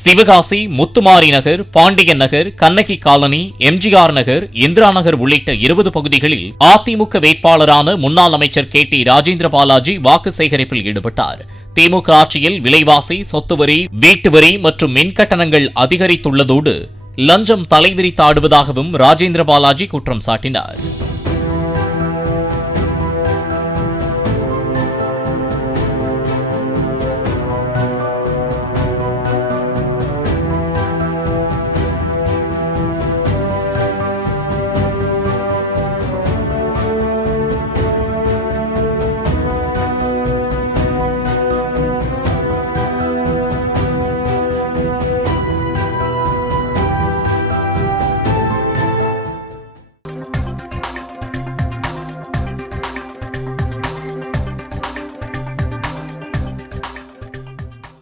சிவகாசி, முத்துமாரி நகர், பாண்டியன் நகர், Kannagi colony, MGR நகர், இந்திரா நகர் உள்ளிட்ட 20 பகுதிகளில் அதிமுக வேட்பாளரான முன்னாள் அமைச்சர் KT ராஜேந்திர பாலாஜி வாக்கு சேகரிப்பில் ஈடுபட்டார். திமுக ஆட்சியில் விலைவாசி, சொத்து வரி, வீட்டு வரி மற்றும் மின்கட்டணங்கள் அதிகரித்துள்ளதோடு லஞ்சம் தலைவிரித்தாடுவதாகவும் ராஜேந்திர பாலாஜி குற்றம் சாட்டினார்.